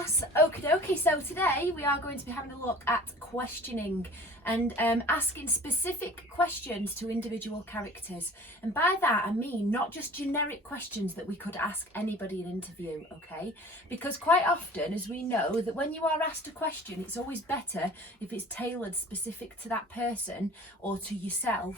class. Okie dokie. So today we are going to be having a look at questioning and asking specific questions to individual characters. And by that I mean not just generic questions that we could ask anybody in an interview, okay? Because quite often, as we know, that when you are asked a question, it's always better if it's tailored specific to that person or to yourself.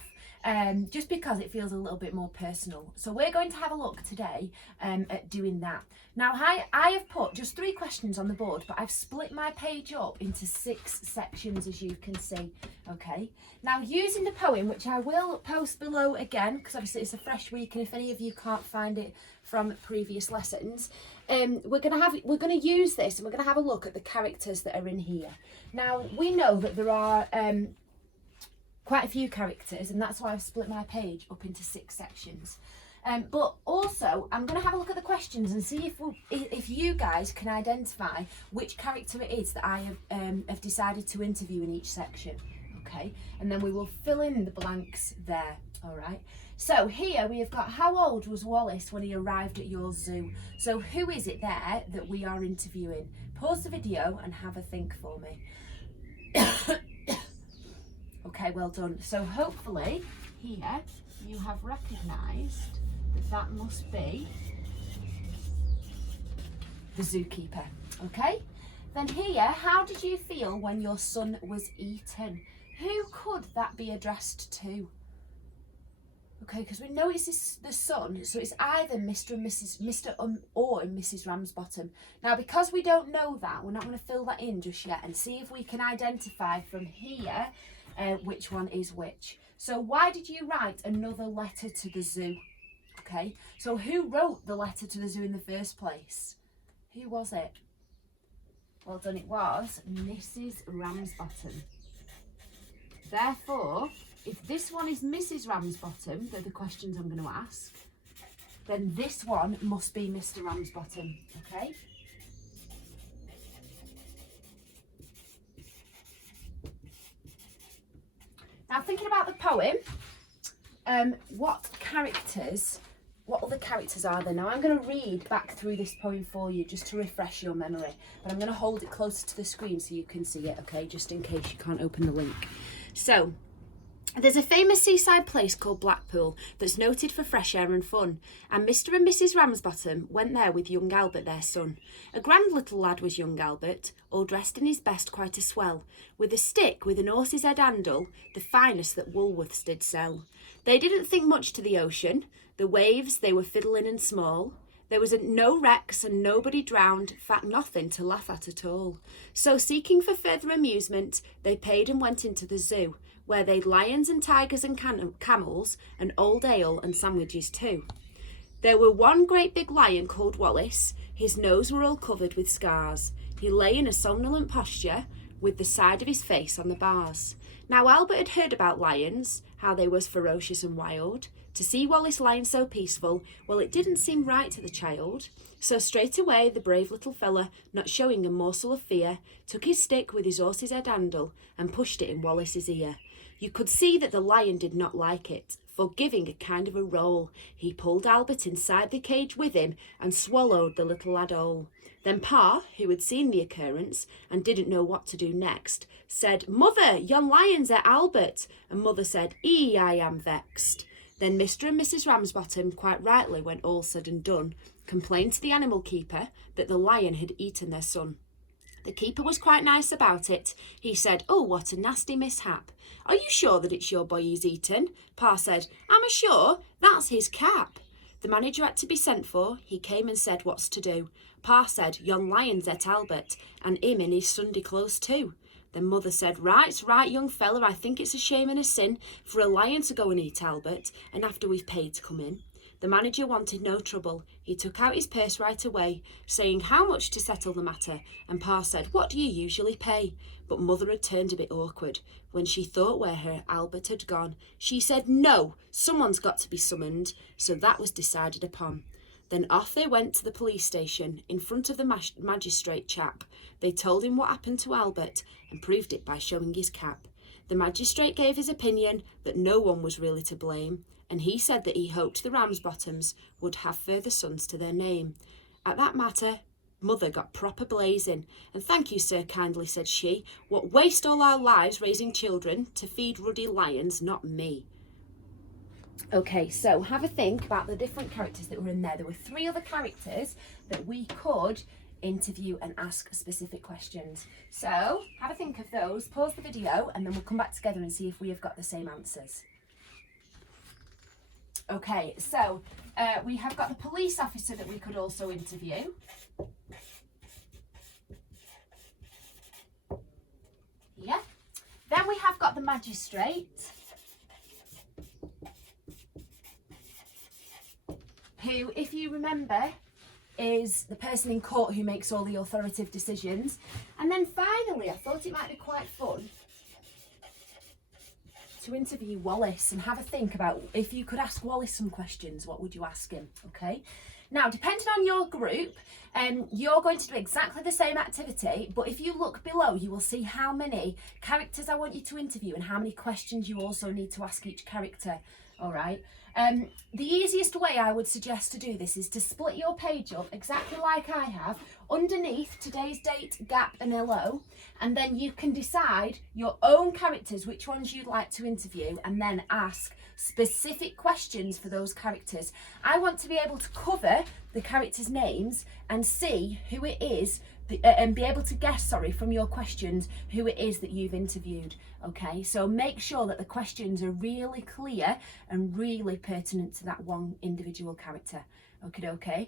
Just because it feels a little bit more personal. So we're going to have a look today at doing that. Now I have put just 3 questions on the board, but I've split my page up into 6 sections, as you can see. Okay, now using the poem, which I will post below again, because obviously it's a fresh week, and if any of you can't find it from previous lessons, we're gonna use this, and we're gonna have a look at the characters that are in here. Now we know that there are quite a few characters, and that's why I've split my page up into 6 sections. But also I'm going to have a look at the questions and see if you guys can identify which character it is that I have decided to interview in each section. Okay, and then we will fill in the blanks there. All right, so here we have got, how old was Wallace when he arrived at your zoo? So who is it there that we are interviewing? Pause the video and have a think for me. Okay, well done. So hopefully here you have recognised that must be the zookeeper. Okay, then here, how did you feel when your son was eaten? Who could that be addressed to? Okay, because we know it's the son, so it's either Mr. and Mrs. or Mrs. Ramsbottom. Now, because we don't know that, we're not going to fill that in just yet and see if we can identify from here which one is which. So why did you write another letter to the zoo? Okay, so who wrote the letter to the zoo in the first place? Who was it? Well done, it was Mrs. Ramsbottom. Therefore, if this one is Mrs. Ramsbottom, they're the questions I'm going to ask, then this one must be Mr. Ramsbottom, okay? Now, thinking about the poem, what other characters are there? Now, I'm going to read back through this poem for you just to refresh your memory, but I'm going to hold it closer to the screen so you can see it, okay, just in case you can't open the link. So, there's a famous seaside place called Blackpool that's noted for fresh air and fun, and Mr. and Mrs. Ramsbottom went there with young Albert, their son. A grand little lad was young Albert, all dressed in his best, quite a swell, with a stick with an horse's head handle, the finest that Woolworths did sell. They didn't think much to the ocean, the waves they were fiddling and small. There was no wrecks and nobody drowned, fact nothing to laugh at all. So seeking for further amusement, they paid and went into the zoo, where they'd lions and tigers and camels and old ale and sandwiches too. There were one great big lion called Wallace, his nose were all covered with scars. He lay in a somnolent posture, with the side of his face on the bars. Now Albert had heard about lions, how they was ferocious and wild. To see Wallace lying so peaceful, well, it didn't seem right to the child. So straight away the brave little fella, not showing a morsel of fear, took his stick with his horse's head handle and pushed it in Wallace's ear. You could see that the lion did not like it, for giving a kind of a roll, he pulled Albert inside the cage with him and swallowed the little lad whole. Then Pa, who had seen the occurrence and didn't know what to do next, said, "Mother, yon lion's at Albert." And Mother said, "Ee, I am vexed." Then Mr. and Mrs. Ramsbottom, quite rightly, when all said and done, complained to the animal keeper that the lion had eaten their son. The keeper was quite nice about it. He said, "Oh, what a nasty mishap. Are you sure that it's your boy he's eaten?" Pa said, "I'm sure, that's his cap." The manager had to be sent for. He came and said, "What's to do?" Pa said, "Yon lion's at Albert, and him in his Sunday clothes too." Then Mother said, "Right's right, young fella, I think it's a shame and a sin for a lion to go and eat Albert, and after we've paid to come in." The manager wanted no trouble. He took out his purse right away, saying how much to settle the matter, and Pa said, "What do you usually pay?" But Mother had turned a bit awkward. When she thought where her Albert had gone, she said, "No, someone's got to be summoned." So that was decided upon. Then off they went to the police station, in front of the magistrate chap. They told him what happened to Albert, and proved it by showing his cap. The magistrate gave his opinion that no one was really to blame, and he said that he hoped the Ramsbottoms would have further sons to their name. At that matter, mother got proper blazing. And thank you, sir, kindly, said she. What waste all our lives raising children to feed ruddy lions, not me. Okay, so have a think about the different characters that were in there. There were 3 other characters that we could interview and ask specific questions. So have a think of those, pause the video, and then we'll come back together and see if we have got the same answers. Okay, so we have got the police officer that we could also interview. Yeah. Then we have got the magistrate, who, if you remember, is the person in court who makes all the authoritative decisions. And then finally, I thought it might be quite fun to interview Wallace and have a think about, if you could ask Wallace some questions, what would you ask him? Okay. Now, depending on your group, you're going to do exactly the same activity, but if you look below, you will see how many characters I want you to interview and how many questions you also need to ask each character. All right. The easiest way I would suggest to do this is to split your page up exactly like I have, underneath today's date, gap and LO, and then you can decide your own characters, which ones you'd like to interview, and then ask specific questions for those characters. I want to be able to cover the characters' names and see who it is, and be able to guess, from your questions, who it is that you've interviewed. Okay, so make sure that the questions are really clear and really pertinent to that one individual character. Okay.